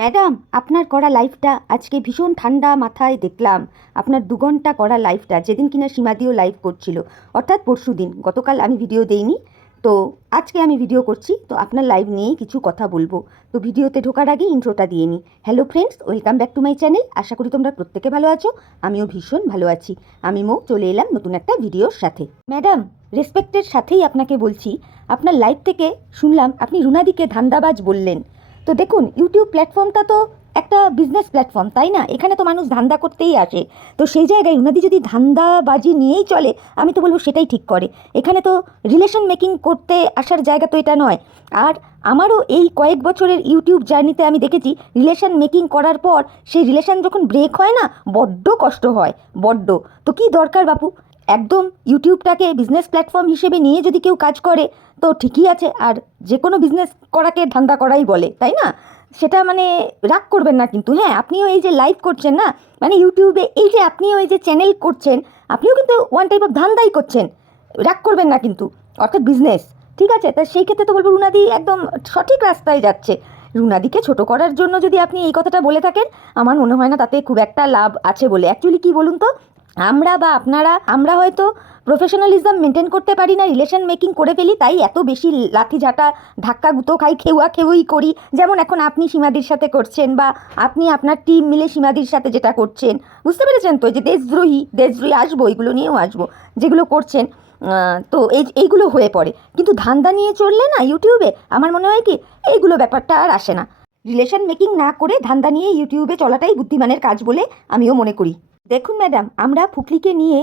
Madam, আপনার করা লাইভটা আজকে ভীষণ ঠান্ডা মাথায় দেখলাম। আপনার 2 ঘন্টা করা লাইভটা, যেদিন কিনা সীমাদিও লাইভ করছিল, অর্থাৎ পরশুদিন। গতকাল আমি ভিডিও দেইনি, তো আজকে আমি ভিডিও করছি। তো আপনার লাইভ নিয়েই কিছু কথা বলবো। তো ভিডিওতে ঢোকার আগে ইন্ট্রোটা দিয়ে নিই। Hello friends, welcome back to my channel. আশা করি তোমরা প্রত্যেকে ভালো আছো। আমিও ভীষণ ভালো আছি। আমি মৌ চলে এলাম নতুন একটা ভিডিওর সাথে। ম্যাডাম, রেসপেক্টের সাথেই আপনাকে বলছি, আপনার লাইভ থেকে শুনলাম আপনি রুনাদিকে ধান্দাবাজ বললেন। তো দেখুন, ইউটিউব প্ল্যাটফর্মটা তো একটা বিজনেস প্ল্যাটফর্ম, তাই না? এখানে তো মানুষ ধান্দা করতেই আসে। তো সেই জায়গায় রুনাদি যদি ধান্দাবাজি নিয়েই চলে, আমি তো বলবো সেটাই ঠিক করে। এখানে তো রিলেশন মেকিং করতে আসার জায়গা তো এটা নয়। আর আমারও এই কয়েক বছরের ইউটিউব জার্নিতে আমি দেখেছি, রিলেশন মেকিং করার পর সেই রিলেশন যখন ব্রেক হয় না, বড্ড কষ্ট হয়, বড্ড। তো কি দরকার বাপু? একদম ইউটিউবটাকে বিজনেস প্ল্যাটফর্ম হিসেবে নিয়ে যদি কেউ কাজ করে তো ঠিকই আছে। আর যে কোনো বিজনেস করাকে ধান্দা করাই বলে, তাই না? সেটা মানে রাগ করবেন না কিন্তু। হ্যাঁ, আপনিও এই যে লাইভ করছেন না, মানে ইউটিউবে এই যে আপনিও এই যে চ্যানেল করছেন, আপনিও কিন্তু ওয়ান টাইপ অফ ধান্দাই করছেন। রাগ করবেন না কিন্তু, অর্থাৎ বিজনেস। ঠিক আছে, তা সেই ক্ষেত্রে তো বলবো রুনাদি একদম সঠিক রাস্তায় যাচ্ছে। রুনাদিকে ছোট করার জন্য যদি আপনি এই কথাটা বলে থাকেন, আমার মনে হয় না তাতে খুব একটা লাভ আছে বলে। অ্যাকচুয়ালি কী বলুন তো, আমরা বা আপনারা, আমরা হয়তো প্রফেশনালিজম মেনটেন করতে পারি না, রিলেশন মেকিং করে ফেলি, তাই এত বেশি লাঠি ঝাঁটা ধাক্কা গুঁতো খাই, খেউয়া খেউই করি। যেমন এখন আপনি সীমাদির সাথে করছেন, বা আপনি আপনার টিম মিলে সীমাদির সাথে যেটা করছেন, বুঝতে পেরেছেন তো? যে দেশদ্রোহী আসবো, এগুলো নিয়েও আসবো, যেগুলো করছেন। তো এইগুলো হয়ে পড়ে। কিন্তু ধান্দা নিয়ে চললে না ইউটিউবে, আমার মনে হয় কি এইগুলো ব্যাপারটা আর আসে না। রিলেশন মেকিং না করে ধান্দা নিয়ে ইউটিউবে চলাটাই বুদ্ধিমানের কাজ বলে আমিও মনে করি। দেখুন ম্যাডাম, আমরা ফুকলিকে নিয়ে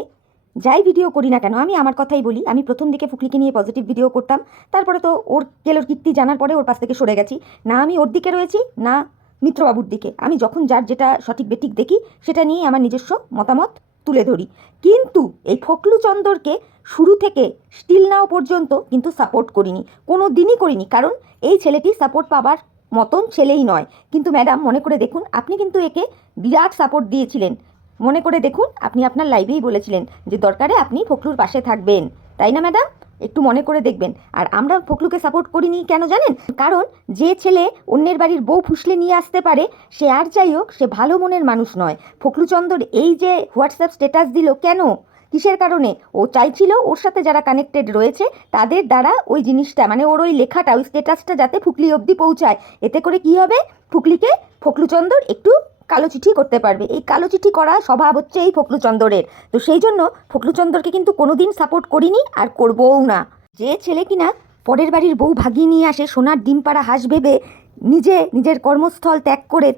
যাই ভিডিও করি না কেন, আমি আমার কথাই বলি, আমি প্রথম দিকে ফুকলিকে নিয়ে পজিটিভ ভিডিও করতাম। তারপরে তো ওর কেলোর কীর্তি জানার পরে ওর পাশ থেকে সরে গেছি। না আমি ওর দিকে রয়েছি, না মিত্রবাবুর দিকে। আমি যখন যার যেটা সঠিক বেঠিক দেখি, সেটা নিয়ে আমার নিজস্ব মতামত তুলে ধরি। কিন্তু এই ফকলুচন্দরকে শুরু থেকে স্টিল নাও পর্যন্ত কিন্তু সাপোর্ট করিনি, কোনো দিনই করিনি। কারণ এই ছেলেটি সাপোর্ট পাবার মতন ছেলেই নয়। কিন্তু ম্যাডাম, মনে করে দেখুন, আপনি কিন্তু একে বিরাট সাপোর্ট দিয়েছিলেন। মনে করে দেখুন, আপনি আপনার লাইভেই বলেছিলেন যে দরকারে আপনি ফকলুর পাশে থাকবেন, তাই না ম্যাডাম? একটু মনে করে দেখবেন। আর আমরা ফকলুকে সাপোর্ট করিনি কেন জানেন? কারণ যে ছেলে অন্যের বাড়ির বউ ফুসলে নিয়ে আসতে পারে, সে আর যাই হোক, সে ভালো মনের মানুষ নয়। ফকলুচন্দর এই যে হোয়াটসঅ্যাপ স্ট্যাটাস দিল, কেন, কিসের কারণে? ও চাইছিল ওর সাথে যারা কানেক্টেড রয়েছে তাদের দ্বারা ওই জিনিসটা, মানে ওর ওই লেখাটা, ওই স্ট্যাটাসটা যাতে ফুকলি অবধি পৌঁছায়। এতে করে কি হবে, ফুকলিকে ফকলুচন্দর একটু কালো চিঠি করতে পারবে। এই কালো চিঠি করা স্বভাব হচ্ছে এই ফকলুচন্দরের। তো সেই জন্য ফকলুচন্দরকে কিন্তু কোনোদিন সাপোর্ট করিনি, আর করবও না। যে ছেলে কিনা পরের বাড়ির বউ ভাগিয়ে নিয়ে আসে সোনার ডিম পাড়া হাঁস ভেবে, নিজের কর্মস্থল ত্যাগ করে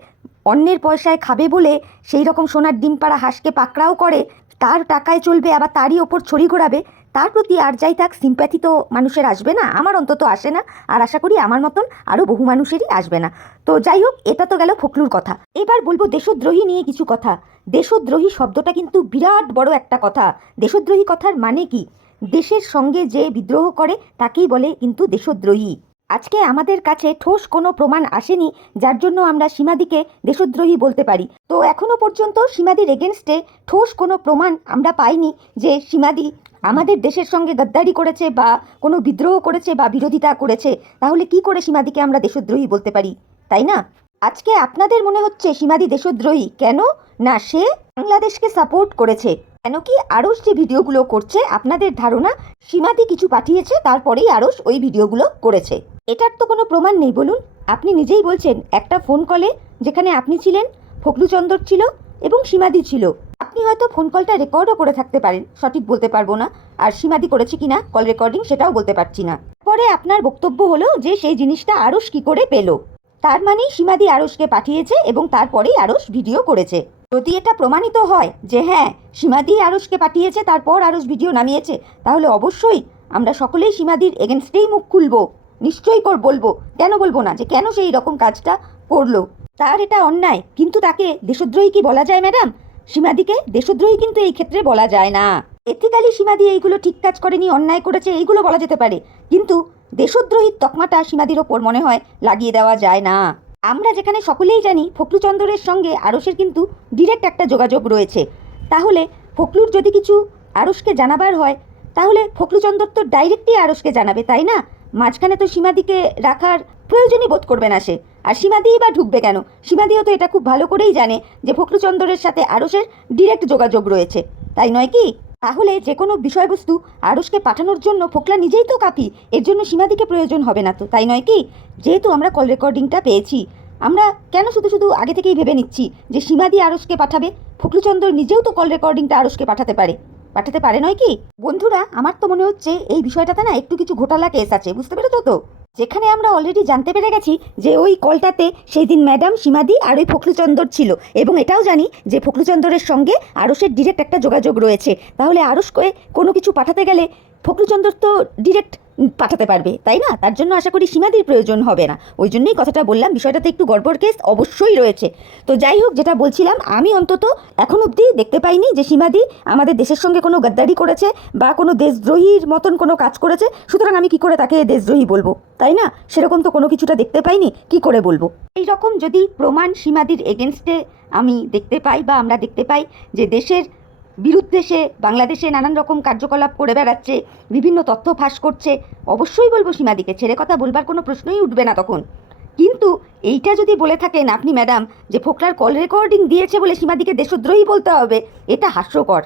অন্যের পয়সায় খাবে বলে সেই রকম সোনার ডিম পাড়া হাঁসকে পাকড়াও করে, তার টাকায় চলবে, আবার তারই ওপর ছড়ি ঘোরাবে, তার প্রতি আর যাই থাক সিম্প্যাথি তো মানুষের আসবে না। আমার অন্তত আসে না, আর আশা করি আমার মতন আরও বহু মানুষেরই আসবে না। তো যাই হোক, এটা তো গেল ফকলুর কথা। এবার বলবো দেশদ্রোহী নিয়ে কিছু কথা। দেশদ্রোহী শব্দটা কিন্তু বিরাট বড় একটা কথা। দেশদ্রোহী কথার মানে কি? দেশের সঙ্গে যে বিদ্রোহ করে তাকেই বলে কিন্তু দেশদ্রোহী। আজকে আমাদের কাছে ঠোস কোনো প্রমাণ আসেনি যার জন্য আমরা সীমাদিকে দেশদ্রোহী বলতে পারি। তো এখনো পর্যন্ত সীমাদির এগেনস্টে ঠোস কোনো প্রমাণ আমরা পাইনি যে সীমাদি আমাদের দেশের সঙ্গে গদ্দারি করেছে, বা কোনো বিদ্রোহ করেছে, বা বিরোধিতা করেছে। তাহলে কি করে সীমাদিকে আমরা দেশদ্রোহী বলতে পারি, তাই না? আজকে আপনাদের মনে হচ্ছে সীমাদি দেশদ্রোহী কেন? না, সে বাংলাদেশকে সাপোর্ট করেছে। কেন কি আরস যে ভিডিওগুলো করছে, আপনাদের ধারণা সীমাদি কিছু পাঠিয়েছে, তারপরেই আরস ওই ভিডিওগুলো করেছে। এটার তো কোনো প্রমাণ নেই বলুন। আপনি নিজেই বলছেন একটা ফোন কলে যেখানে আপনি ছিলেন, ফকলুচন্দর ছিল এবং সীমাদি ছিল। আপনি হয়তো ফোন কলটা রেকর্ডও করে থাকতে পারেন, সঠিক বলতে পারবো না। আর সীমাদি করেছে কিনা কল রেকর্ডিং, সেটাও বলতে পারছি না। পরে আপনার বক্তব্য হলো যে সেই জিনিসটা আরস কি করে পেল। তার মানে সীমাদি আরসকে পাঠিয়েছে এবং তারপরেই আরস ভিডিও করেছে। যদি এটা প্রমাণিত হয় যে হ্যাঁ, সীমাদি আরসকে পাঠিয়েছে, তারপর আরস ভিডিও নামিয়েছে, তাহলে অবশ্যই আমরা সকলেই সীমাদির এগেনস্টেই মুখ খুলবো। নিশ্চয়ই বলবো, কেন বলবো না, যে কেন সেই রকম কাজটা করলো। তার এটা অন্যায়, কিন্তু তাকে দেশদ্রোহী কি বলা যায় ম্যাডাম? সীমাদিকে দেশদ্রোহী কিন্তু এই ক্ষেত্রে বলা যায় না। এথিক্যালি সীমাদি এইগুলো ঠিক কাজ করেনি, অন্যায় করেছে, এইগুলো বলা যেতে পারে। কিন্তু দেশদ্রোহীর তকমাটা সীমাদির ওপর মনে হয় লাগিয়ে দেওয়া যায় না। আমরা যেখানে সকলেই জানি ফকলুচন্দরের সঙ্গে আরসের কিন্তু ডিরেক্ট একটা যোগাযোগ রয়েছে, তাহলে ফকলুর যদি কিছু আরসকে জানাবার হয়, তাহলে ফকলুচন্দর তো ডাইরেক্টই আরসকে জানাবে, তাই না? মাঝখানে তো সীমাদিকে রাখার প্রয়োজনই বোধ করবে না সে। আর সীমাদিই বা ঢুকবে কেন? সীমাদিও তো এটা খুব ভালো করেই জানে যে ফখরুচন্দ্রের সাথে আরসের ডিরেক্ট যোগাযোগ রয়েছে, তাই নয় কি? তাহলে যে কোনো বিষয়বস্তু আরসকে পাঠানোর জন্য ফোকলা নিজেই তো কাফি, এর জন্য সীমাদিকে প্রয়োজন হবে না তো, তাই নয় কি? যেহেতু আমরা কল রেকর্ডিংটা পেয়েছি, আমরা কেন শুধু শুধু আগে থেকেই ভেবে নিচ্ছি যে সীমাদি আরসকে পাঠাবে? ফখরুচন্দ্র নিজেও তো কল রেকর্ডিংটা আরসকে পাঠাতে পারে নয় কি? বন্ধুরা, আমার তো মনে হচ্ছে এই বিষয়টাতে না একটু কিছু ঘোটালা কেস আছে, বুঝতে পেরেছো তো? যেখানে আমরা অলরেডি জানতে পেরে গেছি যে ওই কলটাতে সেই দিন ম্যাডাম সীমাদি আর ওই ফখরুচন্দ্র ছিল, এবং এটাও জানি যে ফখরুচন্দ্রের সঙ্গে আরসের ডিরেক্ট একটা যোগাযোগ রয়েছে। তাহলে আরসকে কোনো কিছু পাঠাতে গেলে ফখরুচন্দ্র তো ডিরেক্ট পাঠাতে পারবে, তাই না? তার জন্য আশা করি সীমাদির প্রয়োজন হবে না। ওই জন্যই কথাটা বললাম, বিষয়টাতে একটু গড়বড় কেস অবশ্যই রয়েছে। তো যাই হোক, যেটা বলছিলাম, আমি অন্তত এখন অবধি দেখতে পাইনি যে সীমাদি আমাদের দেশের সঙ্গে কোনো গাদ্দারি করেছে বা কোনো দেশদ্রোহীর মতন কোনো কাজ করেছে, সুতরাং আমি কি করে তাকে দেশদ্রোহী বলবো, তাই না? সেরকম তো কোনো কিছুটা দেখতে পাইনি, কি করে বলবো? এই রকম যদি প্রমাণ সীমাদির এগেনস্টে আমি দেখতে পাই বা আমরা দেখতে পাই যে দেশের বিরুদ্ধে সে বাংলাদেশে নানান রকম কার্যকলাপ করে বেড়াচ্ছে, বিভিন্ন তথ্য ফাঁস করছে, অবশ্যই বলবো সীমাদিকে, ছেড়ে কথা বলবার কোনো প্রশ্নই উঠবে না তখন। কিন্তু এইটা যদি বলে থাকেন আপনি ম্যাডাম যে ফোকলার কল রেকর্ডিং দিয়েছে বলে সীমাদিকে দেশদ্রোহী বলতে হবে, এটা হাস্যকর।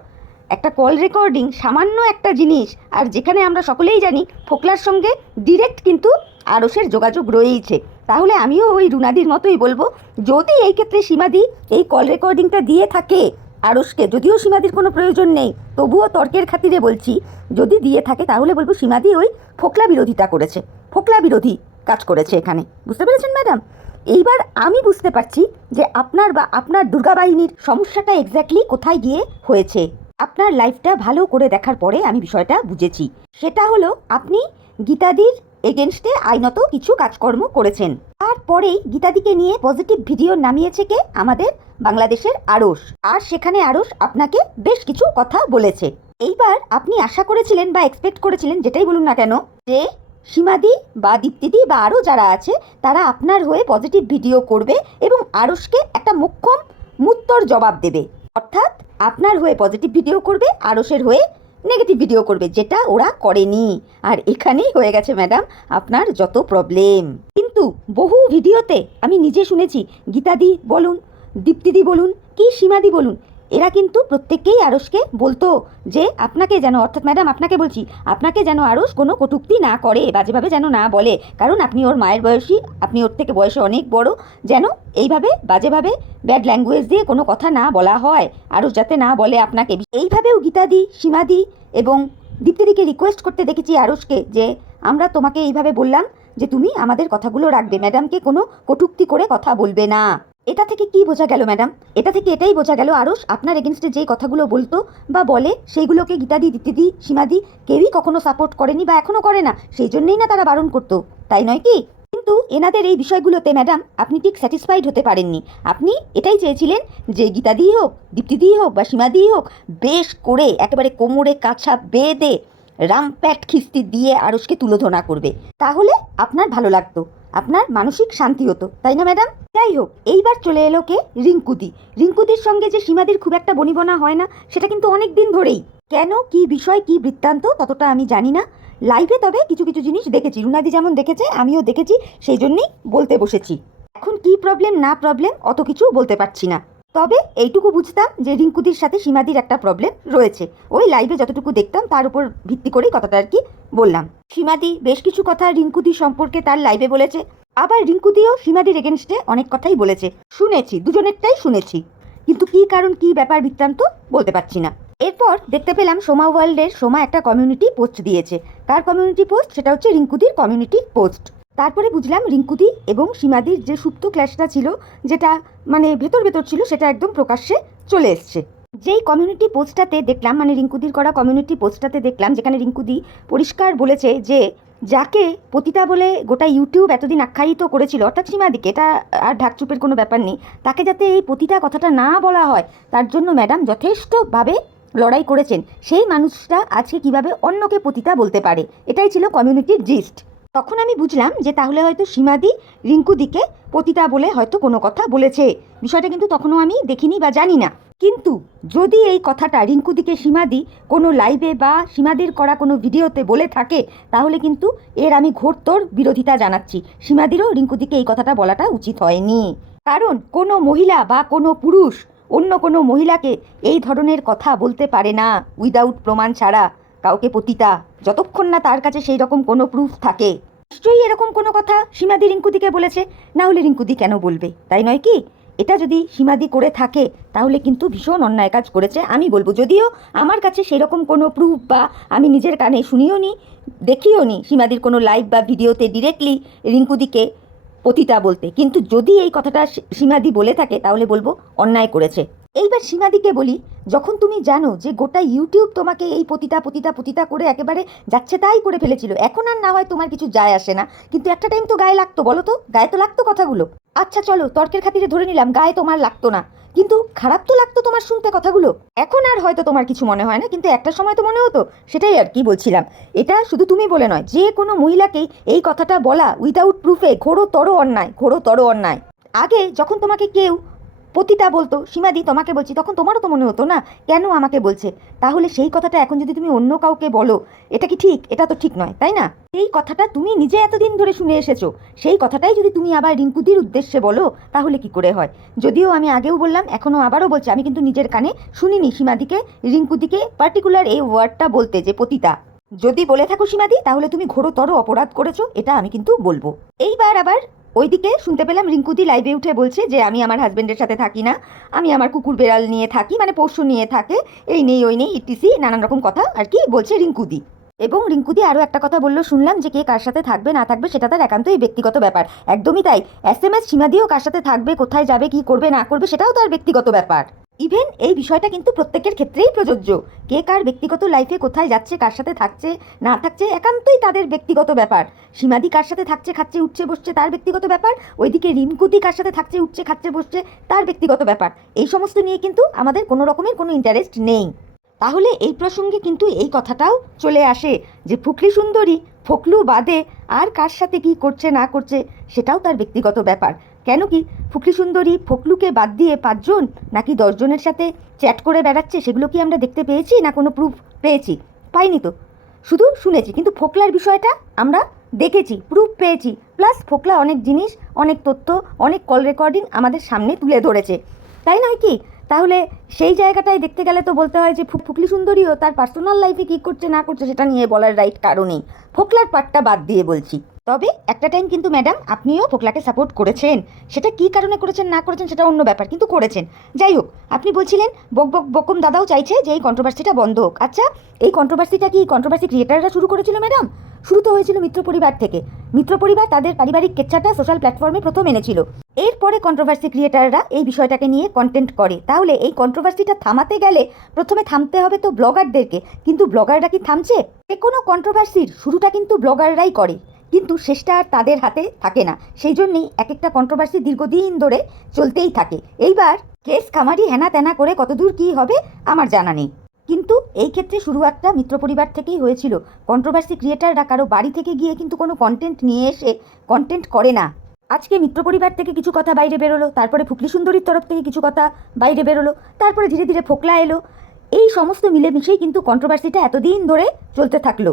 একটা কল রেকর্ডিং সামান্য একটা জিনিস, আর যেখানে আমরা সকলেই জানি ফোকলার সঙ্গে ডিরেক্ট কিন্তু আরসের যোগাযোগ রয়েইছে। তাহলে আমিও ওই রুনাদির মতোই বলবো, যদি এই ক্ষেত্রে সীমাদি এই কল রেকর্ডিংটা দিয়ে থাকে আরসকে, যদিও সীমাদির কোনো প্রয়োজন নেই, তবুও তর্কের খাতিরে বলছি, যদি দিয়ে থাকে তাহলে বলবো সীমাদি ওই ফোকলা বিরোধিতা করেছে, ফোকলা বিরোধী কাজ করেছে এখানে। বুঝতে পেরেছেন ম্যাডাম? এইবার আমি বুঝতে পারছি যে আপনার বা আপনার দুর্গা বাহিনীর সমস্যাটা এক্স্যাক্টলি কোথায় গিয়ে হয়েছে। আপনার লাইফটা ভালো করে দেখার পরে আমি বিষয়টা বুঝেছি। সেটা হলো, আপনি গীতাদির এগেনস্টে আইনত কিছু কাজকর্ম করেছেন। তারপরেই গীতাদিকে নিয়ে পজিটিভ ভিডিও নামিয়েছে কে? আমাদের বাংলাদেশের আরস। আর সেখানে আরস আপনাকে বেশ কিছু কথা বলেছে। এইবার আপনি আশা করেছিলেন বা এক্সপেক্ট করেছিলেন, যেটাই বলুন না কেন, যে সীমাদি বা দীপ্তিদি বা আরও যারা আছে তারা আপনার হয়ে পজিটিভ ভিডিও করবে এবং আরসকে একটা মোক্ষম মুত্তর জবাব দেবে। অর্থাৎ আপনার হয়ে পজিটিভ ভিডিও করবে, আরসের হয়ে নেগেটিভ ভিডিও করবে, যেটা ওরা করেনি। আর এখানেই হয়ে গেছে ম্যাডাম আপনার যত প্রবলেম। কিন্তু বহু ভিডিওতে আমি নিজে শুনেছি, গীতাদি বলুন, দীপ্তিদি বলুন, কি সীমাদি বলুন, এরা কিন্তু প্রত্যেককেই আরসকে বলতো যে আপনাকে যেন, অর্থাৎ ম্যাডাম আপনাকে বলছি, আপনাকে যেন আরস কোনো কটূক্তি না করে, বাজেভাবে যেন না বলে, কারণ আপনি ওর মায়ের বয়সী, আপনি ওর থেকে বয়সে অনেক বড়, যেন এইভাবে বাজেভাবে ব্যাড ল্যাঙ্গুয়েজ দিয়ে কোনো কথা না বলা হয়, আরস যাতে না বলে আপনাকে। এইভাবেও গীতাদি, সীমাদি এবং দীপ্তিদিকে রিকোয়েস্ট করতে দেখেছি আরসকে যে আমরা তোমাকে এইভাবে বললাম যে তুমি আমাদের কথাগুলো রাখবে, ম্যাডামকে কোনো কটূক্তি করে কথা বলবে না। এটা থেকে কি বোঝা গেল ম্যাডাম? এটা থেকে এটাই বোঝা গেল, আরস আপনার এগেনস্টে যেই কথাগুলো বলতো বা বলে সেইগুলোকে গীতাদি, দীপ্তিদি, সীমাদি কেউই কখনো সাপোর্ট করেনি বা এখনও করে না, সেই জন্যই না তারা বারণ করতো, তাই নয় কি? কিন্তু এনাদের এই বিষয়গুলোতে ম্যাডাম আপনি ঠিক স্যাটিসফাইড হতে পারেননি। আপনি এটাই চেয়েছিলেন যে গীতাদিই হোক, দীপ্তিদিই হোক বা সীমাদিই হোক, বেশ করে একেবারে কোমরে কাছা বেঁধে রামপ্যাট খিস্তি দিয়ে আরসকে তুলোধনা করবে, তাহলে আপনার ভালো লাগতো, আপনার মানসিক শান্তি হতো, তাই না ম্যাডাম? যাই হোক, এইবার চলে এলো কে? রিঙ্কুদি। রিঙ্কুদির সঙ্গে যে সীমাদির খুব একটা বনিবনা হয় না, সেটা কিন্তু অনেক দিন ধরেই। কেন, কি বিষয়, কি বৃত্তান্ত, ততটা আমি জানি না। লাইভে তবে কিছু কিছু জিনিস দেখেছি, রুনাদি যেমন দেখেছে আমিও দেখেছি, সেই জন্যই বলতে বসেছি। এখন কি প্রবলেম না প্রবলেম অত কিছু বলতে পারছি না, তবে এইটুকু বুঝতাম যে রিঙ্কুদির সাথে সীমাদির একটা প্রবলেম রয়েছে। ওই লাইভে যতটুকু দেখতাম তার উপর ভিত্তি করেই কথাটা আর কি বললাম। সীমাদি বেশ কিছু কথা রিঙ্কুদি সম্পর্কে তার লাইভে বলেছে, আবার রিঙ্কুদিও সীমাদির এগেনস্টে অনেক কথাই বলেছে, শুনেছি, দুজনেরটাই শুনেছি, কিন্তু কি কারণ, কি ব্যাপার বৃত্তান্ত বলতে পারছি না। এরপর দেখতে পেলাম সোমা ওয়ার্ল্ডের সোমা একটা কমিউনিটি পোস্ট দিয়েছে। কার কমিউনিটি পোস্ট? সেটা হচ্ছে রিঙ্কুদির কমিউনিটি পোস্ট। তারপরে বুঝলাম রিঙ্কুদি এবং সীমাদির যে সুপ্ত ক্ল্যাশটা ছিল, যেটা মানে ভেতর ভেতর ছিল, সেটা একদম প্রকাশ্যে চলে এসছে। যেই কমিউনিটি পোস্টটাতে দেখলাম, মানে রিঙ্কুদির করা কমিউনিটি পোস্টটাতে দেখলাম, যেখানে রিঙ্কুদি পরিষ্কার বলেছে যে যাকে পতিতা বলে গোটা ইউটিউব এতদিন আখ্যায়িত করেছিল, অর্থাৎ সীমাদিকে, এটা আর ঢাকচুপের কোনো ব্যাপার নেই, তাকে যাতে এই পতিতা কথাটা না বলা হয়, তার জন্য ম্যাডাম যথেষ্টভাবে লড়াই করেছেন। সেই মানুষটা আজকে কিভাবে অন্যকে পতিতা বলতে পারে, এটাই ছিল কমিউনিটির জিস্ট। তখন আমি বুঝলাম যে তাহলে হয়তো সীমাদি রিঙ্কুদিকে পতিতা বলে হয়তো কোনো কথা বলেছে। বিষয়টা কিন্তু তখনও আমি দেখিনি বা জানি না। কিন্তু যদি এই কথাটা রিঙ্কুদিকে সীমাদি কোনো লাইভে বা সীমাদির করা কোনো ভিডিওতে বলে থাকে, তাহলে কিন্তু এর আমি ঘোরতর বিরোধিতা জানাচ্ছি। সীমাদিরও রিঙ্কুদিকে এই কথাটা বলাটা উচিত হয়নি। কারণ কোনো মহিলা বা কোনো পুরুষ অন্য কোনো মহিলাকে এই ধরনের কথা বলতে পারে না উইদাউট প্রমাণ ছাড়া, কাউকে পতিতা, যতক্ষণ না তার কাছে সেই রকম কোনো প্রুফ থাকে। নিশ্চয়ই এরকম কোনো কথা সীমাদি রিঙ্কুদিকে বলেছে, না হলে রিঙ্কুদি কেন বলবে, তাই নয় কি? এটা যদি সীমাদি করে থাকে তাহলে কিন্তু ভীষণ অন্যায় কাজ করেছে আমি বলবো। যদিও আমার কাছে সেরকম কোনো প্রুফ বা আমি নিজের কানে শুনিও নি, দেখিও নি সীমাদির কোনো লাইভ বা ভিডিওতে ডিরেক্টলি রিঙ্কুদিকে পতিতা বলতে, কিন্তু যদি এই কথাটা সীমাদি বলে থাকে তাহলে বলবো অন্যায় করেছে। এইবার সীমাদিকে বলি, যখন তুমি জানো যে গোটা ইউটিউব তোমাকে এই পতিতা পতিতা পতিতা করে একেবারে যাচ্ছে তাই করে ফেলেছিল, এখন আর না হয় তোমার কিছু যায় আসে না, কিন্তু একটা টাইম তো গায়ে লাগতো, বলো তো, গায়ে তো লাগতো কথাগুলো। আচ্ছা চলো তর্কের খাতিরে ধরে নিলাম গায়ে তোমার লাগতো না, কিন্তু খারাপ তো লাগতো তোমার শুনতে কথাগুলো। এখন আর হয়তো তোমার কিছু মনে হয় না, কিন্তু একটা সময় তো মনে হতো, সেটাই আর কি বলছিলাম। এটা শুধু তুমি বলে নয়, যে কোনো মহিলাকেই এই কথাটা বলা উইদাউট প্রুফে ঘোরতর অন্যায়, ঘোরতর অন্যায়। আগে যখন তোমাকে কেউ পতিতা বলতো, সীমাদি তোমাকে বলছি, তখন তোমারও তো মনে হতো না কেন আমাকে বলছে, তাহলে সেই কথাটা এখন যদি তুমি অন্য কাউকে বলো, এটা কি ঠিক? এটা তো ঠিক নয়, তাই না? এই কথাটা তুমি নিজে এতদিন ধরে শুনে এসেছো, সেই কথাটাই যদি তুমি আবার রিঙ্কুদির উদ্দেশ্যে বলো তাহলে কি করে হয়? যদিও আমি আগেও বললাম, এখনও আবারও বলছি, আমি কিন্তু নিজের কানে শুনিনি সীমাদিকে রিঙ্কুদিকে পার্টিকুলার এই ওয়ার্ডটা বলতে, যে পতিতা। যদি বলে থাকো সীমাদি তাহলে তুমি ঘোরতর অপরাধ করেছো, এটা আমি কিন্তু বলবো। এইবার আবার ওইদিকে শুনতে পেলাম রিঙ্কুদি লাইভে উঠে বলছে যে আমি আমার হাজবেন্ডের সাথে থাকি না, আমি আমার কুকুর বেড়াল নিয়ে থাকি, মানে পোষ্য নিয়ে থাকে, এই নেই ওই নেই ইটিসি নানান রকম কথা আর কি বলছে রিঙ্কুদি। এবং রিঙ্কুদি আরও একটা কথা বললো শুনলাম, যে কে কার সাথে থাকবে না থাকবে সেটা তার একান্তই ব্যক্তিগত ব্যাপার। একদমই তাই, SMS সীমাদিও কার সাথে থাকবে, কোথায় যাবে, কি করবে না করবে সেটাও তার ব্যক্তিগত ব্যাপার। ইভেন এই বিষয়টা কিন্তু প্রত্যেকের ক্ষেত্রেই প্রযোজ্য। কে কার ব্যক্তিগত লাইফে কোথায় যাচ্ছে, কার সাথে থাকছে না থাকছে একান্তই তাদের ব্যক্তিগত ব্যাপার। সীমাদি কার সাথে থাকছে, খাচ্ছে, উঠছে, বসছে তার ব্যক্তিগত ব্যাপার, ওইদিকে রিঙ্কুদি কার সাথে থাকছে, উঠছে, খাচ্ছে, বসছে তার ব্যক্তিগত ব্যাপার। এই সমস্ত নিয়ে কিন্তু আমাদের কোনো রকমের কোনো ইন্টারেস্ট নেই। তাহলে এই প্রসঙ্গে কিন্তু এই কথাটাও চলে আসে যে ফুকলি সুন্দরী ফকলু বাদে আর কার সাথে কি করছে না করছে সেটাও তার ব্যক্তিগত ব্যাপার। কেন কি ফুকলি সুন্দরী ফকলুকে বাদ দিয়ে 5 জন নাকি 10 জনের সাথে চ্যাট করে বেড়াচ্ছে, সেগুলো কি আমরা দেখতে পেয়েছি না কোনো প্রুফ পেয়েছি? পাইনি তো, শুধু শুনেছি। কিন্তু ফোকলার বিষয়টা আমরা দেখেছি, প্রুফ পেয়েছি, প্লাস ফোকলা অনেক জিনিস, অনেক তথ্য, অনেক কল রেকর্ডিং আমাদের সামনে তুলে ধরেছে, তাই নয় কি? তাহলে সেই জায়গাটায় দেখতে গেলে তো বলতে হয় যে ফুকলি সুন্দরীও তার পার্সোনাল লাইফে কী করছে না করছে সেটা নিয়ে বলার রাইট কারণেই, ফোকলার পার্টটা বাদ দিয়ে বলছি। তবে একটা টাইম কিন্তু ম্যাডাম আপনিও ফোকলাকে সাপোর্ট করেছেন, সেটা কী কারণে করেছেন না করেছেন সেটা অন্য ব্যাপার, কিন্তু করেছেন। যাই হোক, আপনি বলছিলেন বকম দাদাও চাইছে যে এই কন্ট্রোভার্সিটা বন্ধ হোক। আচ্ছা, এই কন্ট্রোভার্সিটা কি কন্ট্রোভার্সি ক্রিয়েটাররা শুরু করেছিল ম্যাডাম? শুরু তো হয়েছিল মিত্র পরিবার থেকে। মিত্র পরিবার তাদের পারিবারিক কেচ্ছাটা সোশ্যাল প্ল্যাটফর্মে প্রথম এনেছিল, এরপরে কন্ট্রোভার্সি ক্রিয়েটাররা এই বিষয়টাকে নিয়ে কন্টেন্ট করে। তাহলে এই কন্ট্রোভার্সিটা থামাতে গেলে প্রথমে থামতে হবে তো ব্লগারদেরকে, কিন্তু ব্লগাররা কি থামছে? যে কোনো কন্ট্রোভার্সির শুরুটা কিন্তু ব্লগাররাই করে, কিন্তু শেষটা আর তাদের হাতে থাকে না। সেই জন্যই এক একটা কন্ট্রোভার্সি দীর্ঘদিন ধরে চলতেই থাকে। এইবার কেস কামারি হেনা তেনা করে কতদূর কী হবে আমার জানা নেই, কিন্তু এই ক্ষেত্রে শুরু একটা মিত্র পরিবার থেকেই হয়েছিল। কন্ট্রোভার্সি ক্রিয়েটাররা কারো বাড়ি থেকে গিয়ে কিন্তু কোনো কন্টেন্ট নিয়ে এসে কন্টেন্ট করে না। আজকে মিত্র পরিবার থেকে কিছু কথা বাইরে বেরোলো, তারপরে ফুকলি সুন্দরীর তরফ থেকে কিছু কথা বাইরে বেরোলো, তারপরে ধীরে ধীরে ফোকলা এলো। এই সমস্ত মিলেমিশেই কিন্তু কন্ট্রোভার্সিটা এতদিন ধরে চলতে থাকলো।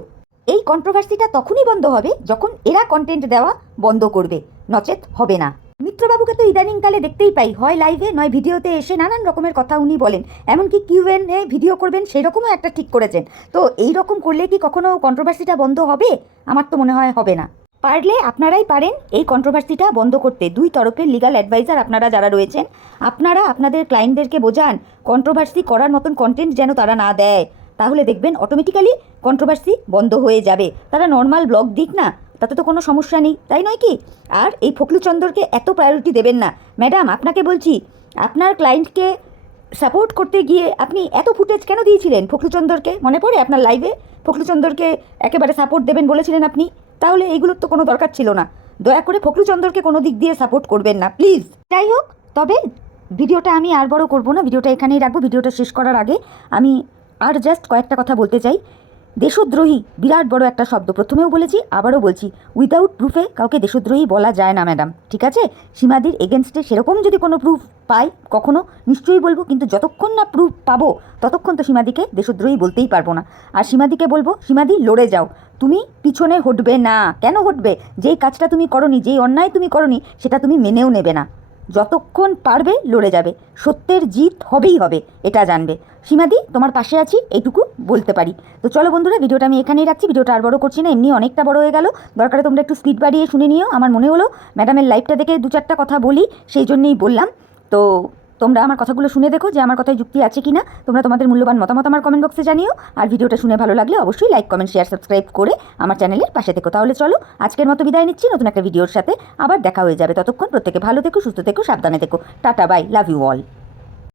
এই কন্ট্রোভার্সিটা তখনই বন্ধ হবে যখন এরা কন্টেন্ট দেওয়া বন্ধ করবে, নচেত হবে না। মিত্রবাবুকে তো ইদানিংকালে দেখতেই পাই, হয় লাইভে নয় ভিডিওতে এসে নানান রকমের কথা উনি বলেন, এমনকি কিউএনএ ভিডিও করবেন সেরকমও একটা ঠিক করেছেন। তো এই রকম করলে কি কখনো কন্ট্রোভার্সিটা বন্ধ হবে? আমার তো মনে হয় হবে না। পারলে আপনারাই পারেন এই কন্ট্রোভার্সিটা বন্ধ করতে। দুই তরফের লিগাল অ্যাডভাইজার আপনারা যারা রয়েছেন, আপনারা আপনাদের ক্লায়েন্টদেরকে বোঝান কন্ট্রোভার্সি করার মতন কন্টেন্ট যেন তারা না দেয়, তাহলে দেখবেন অটোমেটিক্যালি কন্ট্রোভার্সি বন্ধ হয়ে যাবে। তারা নর্মাল ব্লগ দিক না, তাতে তো কোনো সমস্যা নেই, তাই নয় কি? আর এই ফকলুচন্দরকে এত প্রায়োরিটি দেবেন না ম্যাডাম, আপনাকে বলছি, আপনার ক্লায়েন্টকে সাপোর্ট করতে গিয়ে আপনি এত ফুটেজ কেন দিয়েছিলেন ফকলুচন্দরকে? মনে পড়ে আপনার লাইভে ফকলুচন্দরকে একেবারে সাপোর্ট দেবেন বলেছিলেন আপনি? তাহলে এইগুলোর তো কোনো দরকার ছিল না। দয়া করে ফকলুচন্দরকে কোনো দিক দিয়ে সাপোর্ট করবেন না প্লিজ। যাই হোক, তবে ভিডিওটা আমি আর বড় করব না, ভিডিওটা এখানেই রাখবো। ভিডিওটা শেষ করার আগে আমি আর জাস্ট কয়েকটা কথা বলতে চাই। দেশদ্রোহী বিরাট বড় একটা শব্দ, প্রথমেও বলেছি আবারও বলছি, উইদাউট প্রুফে কাউকে দেশদ্রোহী বলা যায় না ম্যাডাম, ঠিক আছে? সীমাদির এগেনস্টে সেরকম যদি কোনো প্রুফ পাই কখনো নিশ্চয়ই বলবো, কিন্তু যতক্ষণ না প্রুফ পাবো ততক্ষণ তো সীমাদিকে দেশদ্রোহী বলতেই পারবো না। আর সীমাদিকে বলবো, সীমাদি লড়ে যাও, তুমি পিছনে হটবে না। কেন হটবে? যেই কাজটা তুমি করনি, যেই অন্যায় তুমি করনি, সেটা তুমি মেনেও নেবে না। যতক্ষণ পারবে লড়ে যাবে, সত্যের জিত হবেই হবে, এটা জানবে। সীমাদি, তোমার পাশে আছি, এইটুকু বলতে পারি। তো চলো বন্ধুরা, ভিডিওটা আমি এখানেই রাখছি, ভিডিওটা আর বড় করছি না, এমনি অনেকটা বড় হয়ে গেল। দরকারে তোমরা একটু স্পিড বাড়িয়ে শুনে নিও, আমার মনে হলো ম্যাডামের লাইভটা দেখে দু চারটা কথা বলি, সেই জন্যেই বললাম। তো তোমরা আমার কথাগুলো শুনে দেখো যে আমার কথায় যুক্তি আছে কি না। তোমরা তোমাদের মূল্যবান মতামত আমার কমেন্ট বক্সে জানিও। আর ভিডিওটা শুনে ভালো লাগলে অবশ্যই লাইক, কমেন্ট, শেয়ার, সাবস্ক্রাইব করে আমার চ্যানেলের পাশে থেকো। তাহলে চলো আজকের মতো বিদায় নিচ্ছি, নতুন একটা ভিডিওর সাথে আবার দেখা হয়ে যাবে। ততক্ষণ প্রত্যেকে ভালো থেকো, সুস্থ থেকো, সাবধানে থেকো। Tata, bye, love you all.